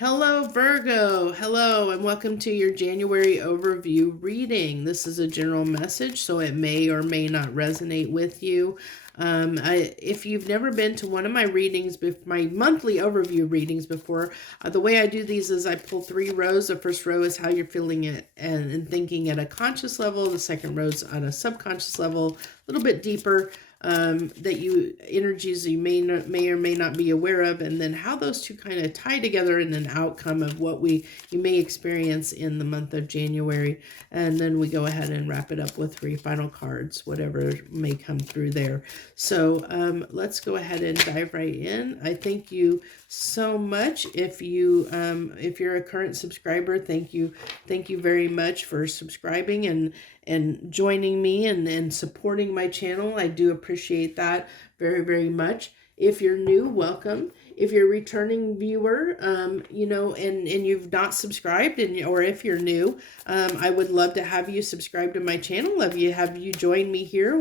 Hello, Virgo. Hello, and welcome to your January overview reading. This is a general message, so it may or may not resonate with you. If you've never been to one of my readings, my monthly overview readings before, the way I do these is I pull 3 rows. The first row is how you're feeling it and thinking at a conscious level. The second row is on a subconscious level, a little bit deeper. Energies you may or may not be aware of, and then how those two kind of tie together in an outcome of what you may experience in the month of January. And then we go ahead and wrap it up with 3 final cards, whatever may come through there. So let's go ahead and dive right in. I thank you so much. If you're a current subscriber, thank you very much for subscribing and joining me and supporting my channel. I do appreciate that very, very much. If you're new, welcome. If you're a returning viewer, and you've not subscribed, or if you're new, I would love to have you subscribe to my channel. Have you join me here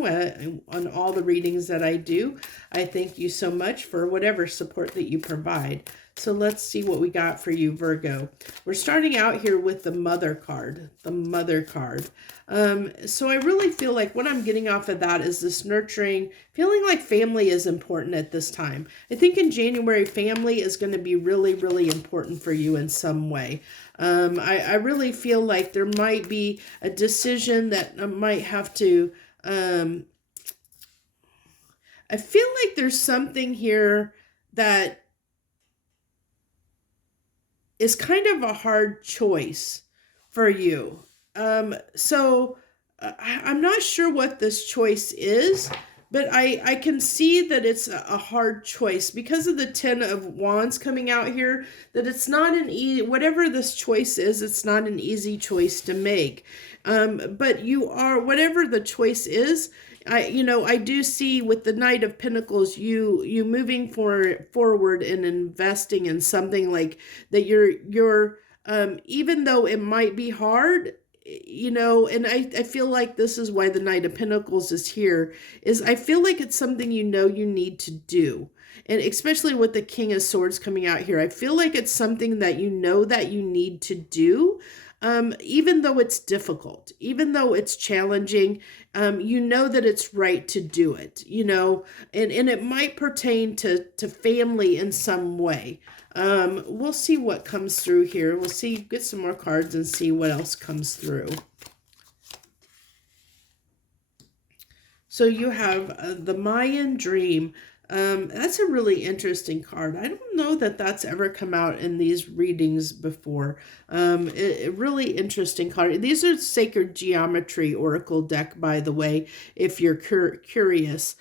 on all the readings that I do. I thank you so much for whatever support that you provide. So let's see what we got for you, Virgo. We're starting out here with the Mother card, So I really feel like what I'm getting off of that is this nurturing, feeling like family is important at this time. I think in January, family is going to be really, really important for you in some way. I really feel like there might be a decision that I might have to, I feel like there's something here that is kind of a hard choice for you. So I'm not sure what this choice is, but I can see that it's a hard choice because of the 10 of Wands coming out here, that it's not an easy, whatever this choice is, it's not an easy choice to make. But whatever the choice is, I do see with the Knight of Pentacles, you moving forward and investing in something like that. You're even though it might be hard, and I feel like this is why the Knight of Pentacles is here, is I feel like it's something you need to do. And especially with the King of Swords coming out here, I feel like it's something that that you need to do. Even though it's difficult, even though it's challenging, that it's right to do it, and it might pertain to family in some way. We'll see what comes through here. We'll get some more cards and see what else comes through. So you have the Mayan Dream. That's a really interesting card. I don't know that that's ever come out in these readings before. A really interesting card. These are Sacred Geometry Oracle deck, by the way, if you're curious.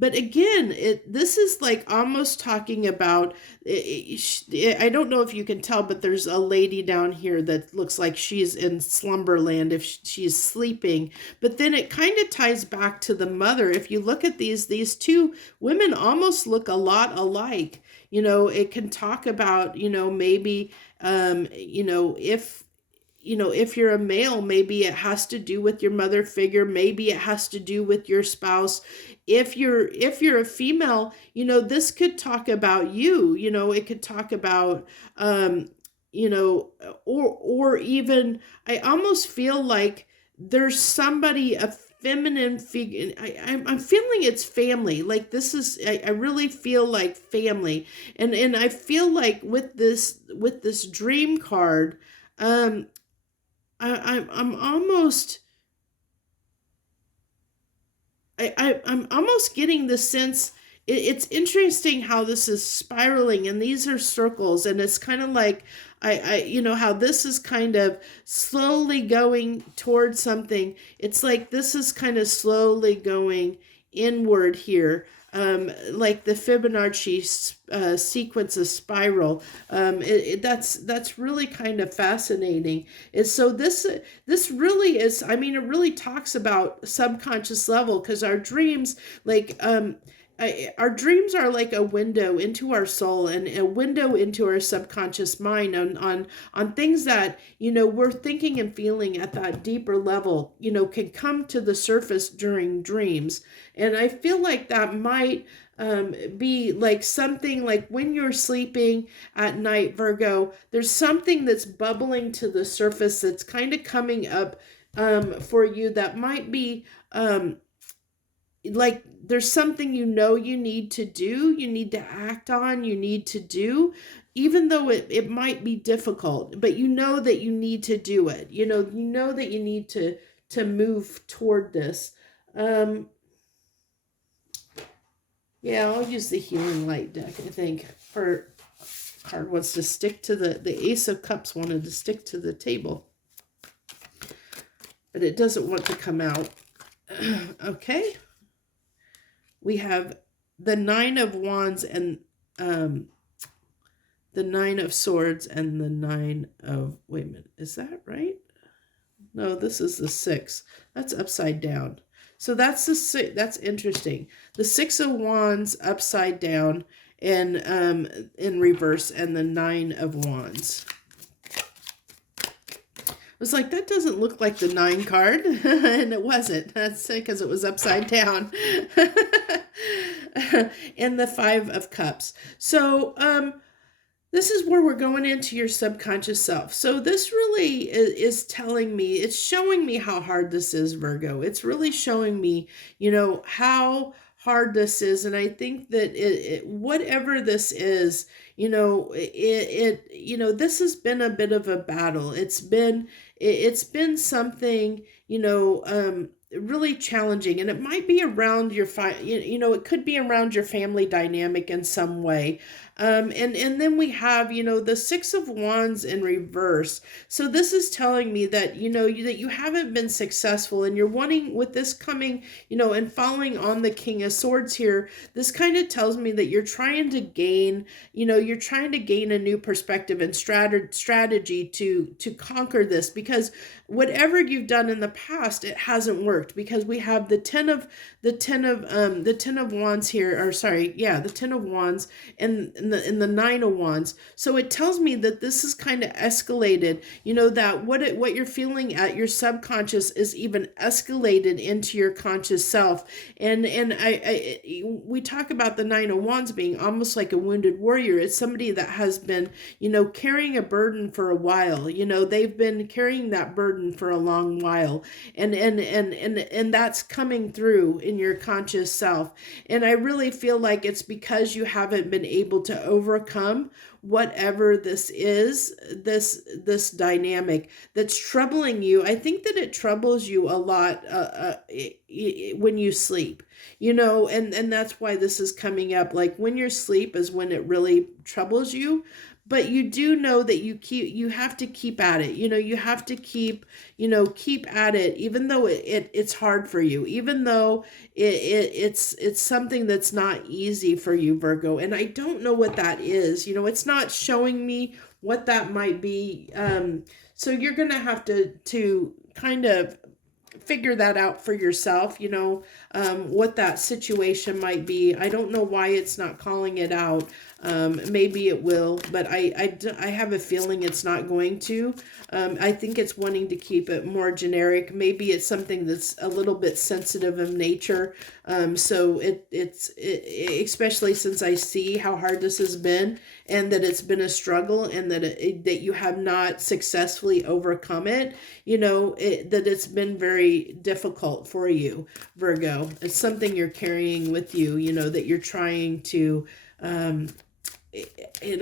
But again, this is like almost talking about, I don't know if you can tell, but there's a lady down here that looks like she's in slumberland if she's sleeping. But then it kind of ties back to the mother. If you look at these 2 women almost look a lot alike. It can talk about, maybe, if you're a male, maybe it has to do with your mother figure. Maybe it has to do with your spouse. If you're a female, this could talk about you. It could talk about, or even, I almost feel like there's somebody, a feminine figure. I'm feeling it's family. Like this is, I really feel like family, and I feel like with this dream card, I'm almost, I'm almost getting the sense, it's interesting how this is spiraling, and these are circles, and it's kind of like, how this is kind of slowly going towards something. It's like this is kind of slowly going inward here. Like the Fibonacci sequence of spiral. That's really kind of fascinating. And so this really is, it really talks about subconscious level, because our dreams, like, our dreams are like a window into our soul and a window into our subconscious mind on things that, we're thinking and feeling at that deeper level, can come to the surface during dreams. And I feel like that might be like something like when you're sleeping at night, Virgo, there's something that's bubbling to the surface that's kind of coming up for you that might be like there's something you know you need to do, you need to act on, you need to do, even though it might be difficult, but you know that you need to do it. You know that you need to move toward this. Yeah, I'll use the healing light deck, I think, for card wants to stick to the Ace of Cups wanted to stick to the table, but it doesn't want to come out. Okay. We have the Nine of Wands and the Nine of Swords and the Nine of, wait a minute, is that right? No, this is the Six. That's upside down. So that's the six. That's interesting. The Six of Wands upside down and in reverse, and the Nine of Wands. I was like, that doesn't look like the 9 card, and it wasn't. That's because it was upside down. And the 5 of Cups. So this is where we're going into your subconscious self. So this really is telling me, it's showing me how hard this is, Virgo. It's really showing me, how hard this is. And I think that whatever this is, this has been a bit of a battle. It's been something, really challenging, and it might be around your it could be around your family dynamic in some way. And then we have, the Six of Wands in reverse. So this is telling me that, that you haven't been successful, and you're wanting, with this coming, and following on the King of Swords here, this kind of tells me that you're trying to gain, a new perspective and strategy to conquer this, because whatever you've done in the past, it hasn't worked, because we have the 10 of Wands here, or sorry, yeah, the 10 of Wands and the 9 of Wands. So it tells me that this is kind of escalated, that what you're feeling at your subconscious is even escalated into your conscious self. And we talk about the 9 of Wands being almost like a wounded warrior. It's somebody that has been, carrying a burden for a while. They've been carrying that burden for a long while, and that's coming through in your conscious self. And I really feel like it's because you haven't been able to overcome whatever this is, this dynamic that's troubling you. I think that it troubles you a lot when you sleep, and that's why this is coming up. Like when you sleep is when it really troubles you. But you do know that you have to keep at it. You have to keep at it, even though it's hard for you, even though it's something that's not easy for you, Virgo. And I don't know what that is. It's not showing me what that might be. So you're going to have to kind of figure that out for yourself, what that situation might be. I don't know why it's not calling it out. Maybe it will, but I have a feeling it's not going to. I think it's wanting to keep it more generic. Maybe it's something that's a little bit sensitive of nature. So it's especially since I see how hard this has been, and that it's been a struggle, and that you have not successfully overcome it, that it's been very difficult for you, Virgo. It's something you're carrying with you, that you're trying to, and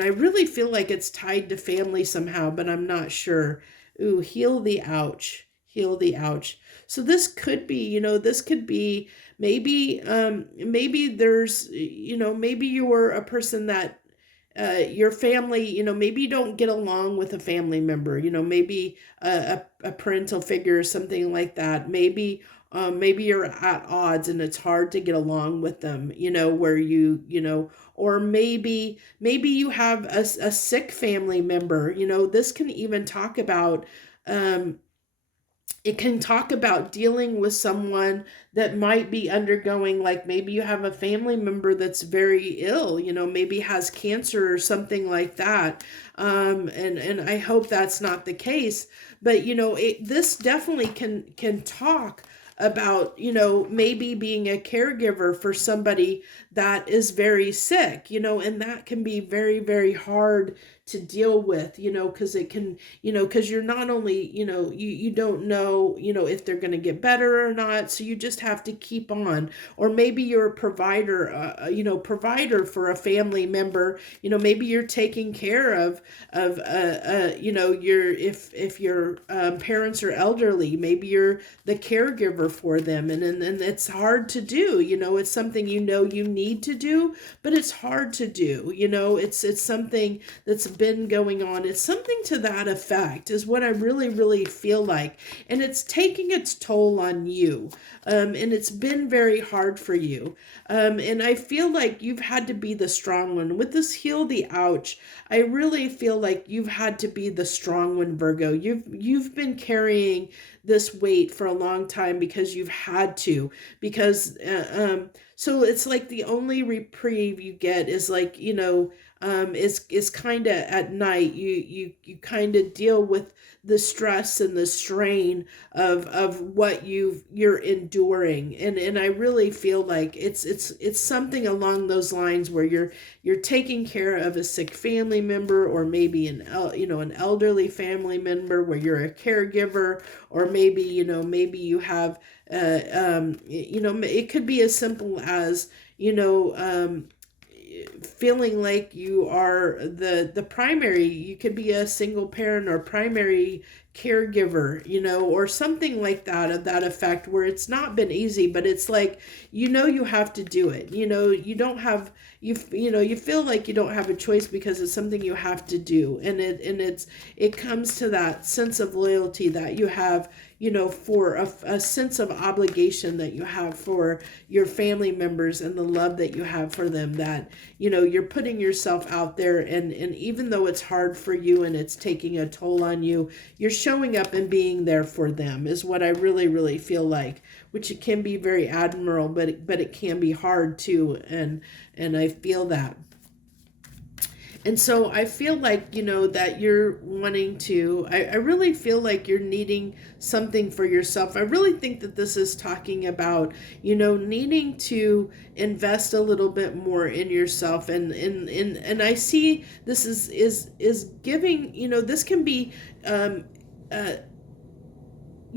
I really feel like it's tied to family somehow, but I'm not sure. Ooh, heal the ouch. Heal the ouch. So this could be, maybe there's, maybe you're a person that your family, maybe you don't get along with a family member, maybe a parental figure or something like that. Maybe you're at odds and it's hard to get along with them, where or maybe you have a sick family member. This can even talk about, it can talk about dealing with someone that might be undergoing, like maybe you have a family member that's very ill, maybe has cancer or something like that. And I hope that's not the case, but this definitely can talk about, maybe being a caregiver for somebody that is very sick, and that can be very, very hard to deal with, because it can, because you're not only, you don't know, if they're going to get better or not. So you just have to keep on. Or maybe you're a provider, provider for a family member, maybe you're taking care of if your parents are elderly, maybe you're the caregiver for them. And it's hard to do, it's something, you need to do, but it's hard to do, it's something that's been going on. It's something to that effect is what I really, really feel like. And it's taking its toll on you. And it's been very hard for you. And I feel like you've had to be the strong one. With this heal the ouch, I really feel like you've had to be the strong one, Virgo. You've been carrying this weight for a long time because you've had to. So it's like the only reprieve you get is like, is kind of at night. You kind of deal with the stress and the strain of what you're enduring, and I really feel like it's something along those lines where you're taking care of a sick family member, or maybe an elderly family member where you're a caregiver, or maybe you have it could be as simple as feeling like you are the primary. You could be a single parent or primary caregiver, or something like that, of that effect, where it's not been easy, but it's like, you have to do it. You don't have, you feel like you don't have a choice because it's something you have to do. And it comes to that sense of loyalty that you have, for a sense of obligation that you have for your family members, and the love that you have for them, that, you're putting yourself out there, and even though it's hard for you and it's taking a toll on you, you're showing up and being there for them, is what I really, really feel like, which it can be very admirable, but it can be hard too. And I feel that. And so I feel like, that you're wanting to, I really feel like you're needing something for yourself. I really think that this is talking about, needing to invest a little bit more in yourself. And I see this is giving, this can be,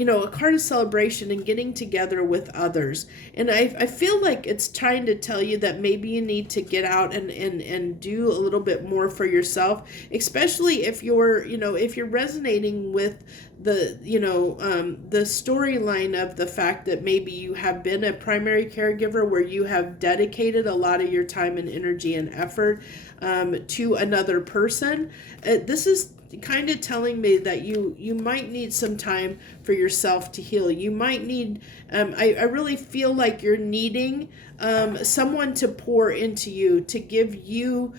a card of celebration and getting together with others. And I feel like it's trying to tell you that maybe you need to get out and do a little bit more for yourself, especially if you're, if you're resonating with the, the storyline of the fact that maybe you have been a primary caregiver where you have dedicated a lot of your time and energy and effort to another person. This is kind of telling me that you might need some time for yourself to heal. You might need, I really feel like you're needing someone to pour into you, to give you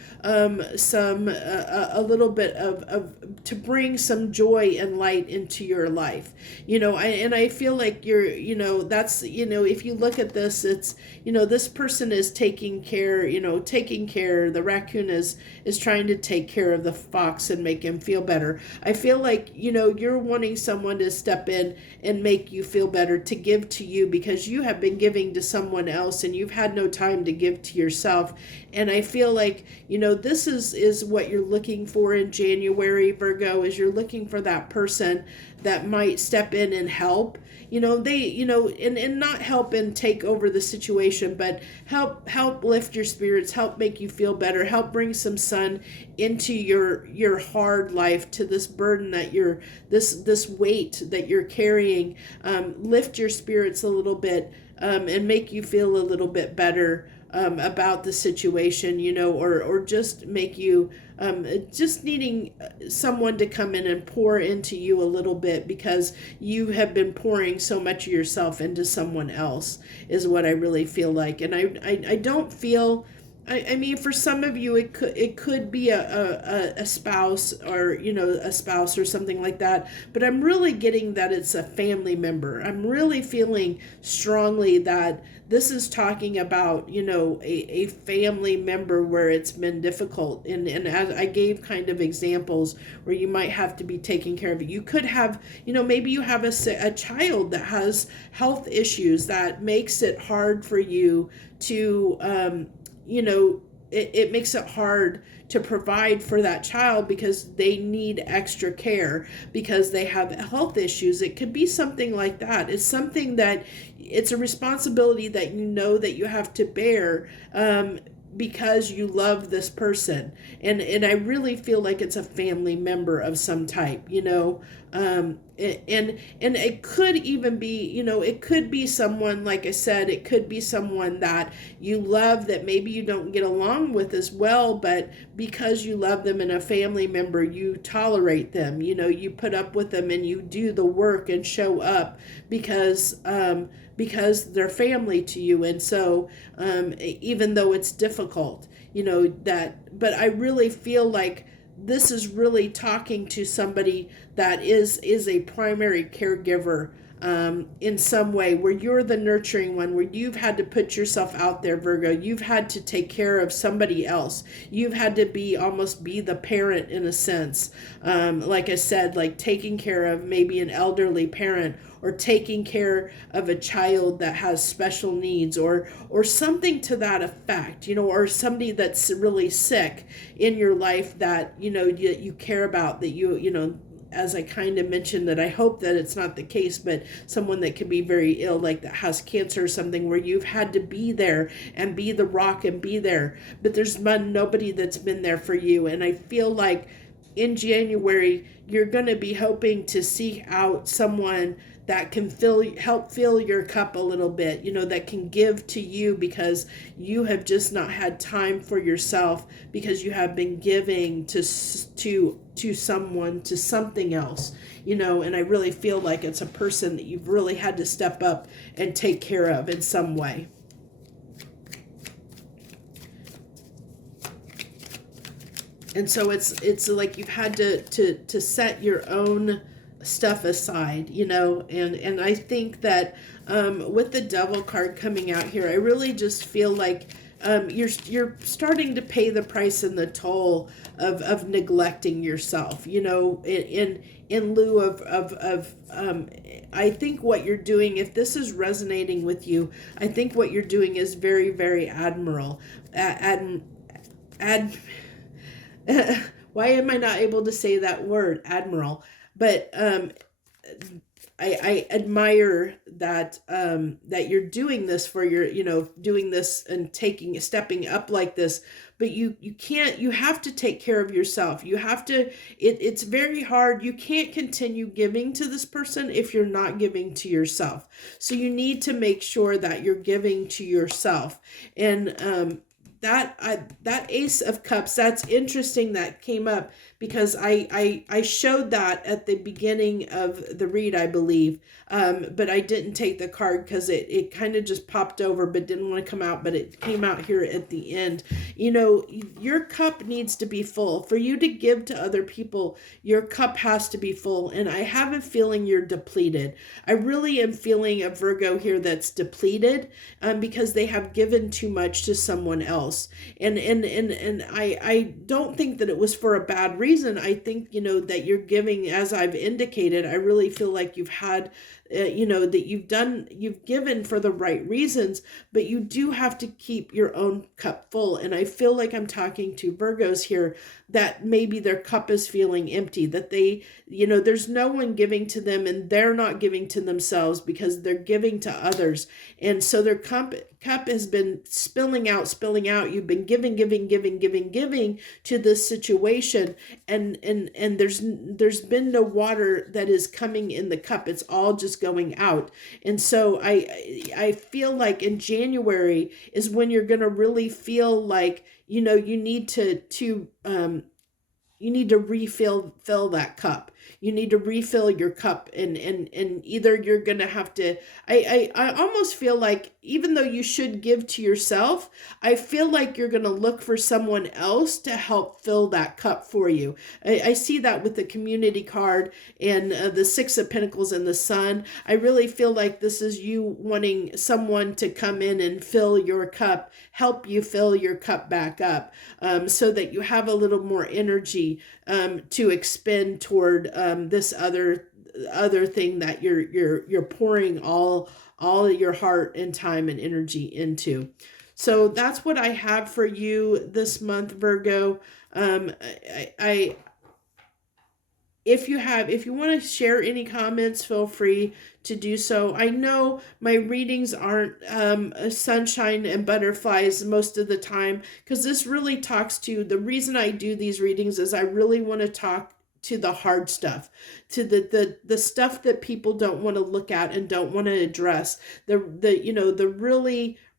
some a little bit of to bring some joy and light into your life. I feel like you're, that's, if you look at this, it's, this person is taking care, the raccoon is trying to take care of the fox and make him feel better. I feel like, you're wanting someone to step in and make you feel better, to give to you, because you have been giving to someone else and you've had no time to give to yourself. And I feel like, this is what you're looking for in January, Virgo, is you're looking for that person that might step in and help, and not help and take over the situation, but help lift your spirits, help make you feel better, help bring some sun into your hard life, to this burden that you're, this weight that you're carrying, lift your spirits a little bit, and make you feel a little bit better about the situation, or just make you just needing someone to come in and pour into you a little bit, because you have been pouring so much of yourself into someone else, is what I really feel like. And I don't feel I mean, for some of you, it could be a spouse, or a spouse or something like that. But I'm really getting that it's a family member. I'm really feeling strongly that this is talking about a family member where it's been difficult. And as I gave kind of examples where you might have to be taking care of it. You could have, maybe you have a child that has health issues that makes it hard for you to it makes it hard to provide for that child because they need extra care because they have health issues. It could be something like that. It's something that it's a responsibility that that you have to bear, because you love this person. And I really feel like it's a family member of some type, and it could even be, it could be someone, like I said, it could be someone that you love that maybe you don't get along with as well, but because you love them and a family member, you tolerate them, you put up with them and you do the work and show up because they're family to you. And so even though it's difficult, but I really feel like this is really talking to somebody that is a primary caregiver, in some way, where you're the nurturing one, where you've had to put yourself out there, Virgo. You've had to take care of somebody else. You've had to almost be the parent in a sense. Like I said, like taking care of maybe an elderly parent, or taking care of a child that has special needs, or something to that effect, or somebody that's really sick in your life that you care about, that as I kind of mentioned, that I hope that it's not the case, but someone that can be very ill, like that has cancer or something, where you've had to be there and be the rock and be there, but there's been nobody that's been there for you. And I feel like in January, you're going to be hoping to seek out someone that can help fill your cup a little bit, that can give to you, because you have just not had time for yourself, because you have been giving to someone, to something else, and I really feel like it's a person that you've really had to step up and take care of in some way. And so it's like you've had to set your own stuff aside, and I think that with the Devil card coming out here, I really just feel like you're starting to pay the price and the toll of neglecting yourself, in lieu of I think what you're doing, if this is resonating with you, I think what you're doing is very, very admirable. Why am I not able to say that word, admiral? But I admire that that you're doing this for your, doing this and stepping up like this. But you can't, you have to take care of yourself. You have to, it's very hard. You can't continue giving to this person if you're not giving to yourself. So you need to make sure that you're giving to yourself. And that Ace of Cups, that's interesting that came up, because I showed that at the beginning of the read, I believe, but I didn't take the card because it kind of just popped over, but didn't want to come out, but it came out here at the end. Your cup needs to be full. For you to give to other people, your cup has to be full, and I have a feeling you're depleted. I really am feeling a Virgo here that's depleted, because they have given too much to someone else. And I don't think that it was for a bad reason. I think, that you're giving, as I've indicated, I really feel like you've had, that you've given for the right reasons, but you do have to keep your own cup full. And I feel like I'm talking to Virgos here that maybe their cup is feeling empty, that they, there's no one giving to them, and they're not giving to themselves because they're giving to others. And so their cup has been spilling out. You've been giving to this situation, and there's been no water that is coming in the cup. It's all just going out. And so I feel like in January is when you're going to really feel like, you need to fill that cup. You need to refill your cup, and either you're gonna have to. I almost feel like, even though you should give to yourself, I feel like you're gonna look for someone else to help fill that cup for you. I see that with the community card and the Six of Pentacles and the Sun. I really feel like this is you wanting someone to come in and fill your cup, help you fill your cup back up, so that you have a little more energy to expend toward this other thing that you're pouring all your heart and time and energy into. So that's what I have for you this month, Virgo. If you want to share any comments, feel free to do so. I know my readings aren't sunshine and butterflies most of the time, because this really talks to, the reason I do these readings is I really want to talk to the hard stuff, to the stuff that people don't want to look at and don't want to address, the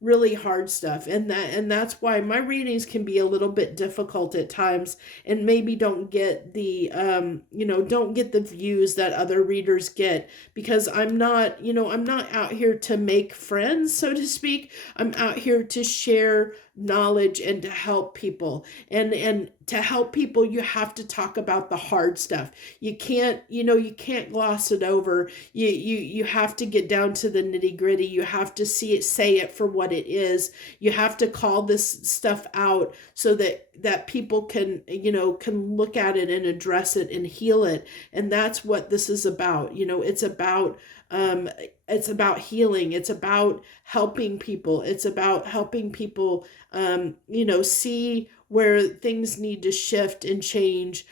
really hard stuff. And that's why my readings can be a little bit difficult at times, and maybe don't get the don't get the views that other readers get, because I'm not out here to make friends, so to speak. I'm out here to share knowledge and to help people, and to help people, you have to talk about the hard stuff. You can't gloss it over. You have to get down to the nitty-gritty. You have to say it for what it is. You have to call this stuff out, so that people can look at it and address it and heal it. And that's what this is about. It's about healing. It's about helping people. It's about helping people see where things need to shift and change,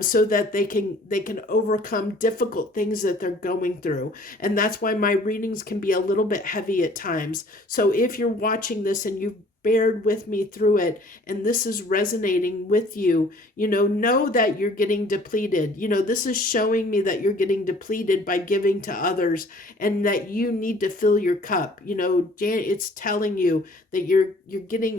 so that they can overcome difficult things that they're going through. And that's why my readings can be a little bit heavy at times. So if you're watching this and you've bared with me through it, and this is resonating with you, know that you're getting depleted. This is showing me that you're getting depleted by giving to others, and that you need to fill your cup. It's telling you that you're getting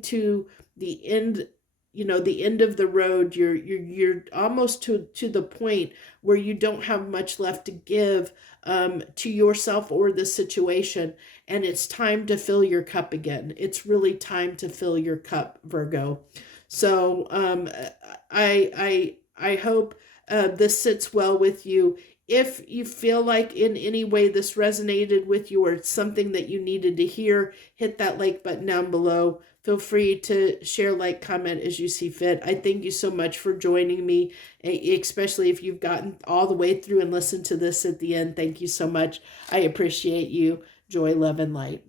to the end, the end of the road. You're almost to the point where you don't have much left to give to yourself or the situation, and it's time to fill your cup again. It's really time to fill your cup, Virgo. So I hope this sits well with you. If you feel like in any way this resonated with you, or it's something that you needed to hear, hit that like button down below. Feel free to share, like, comment as you see fit. I thank you so much for joining me, especially if you've gotten all the way through and listened to this at the end. Thank you so much. I appreciate you. Joy, love, and light.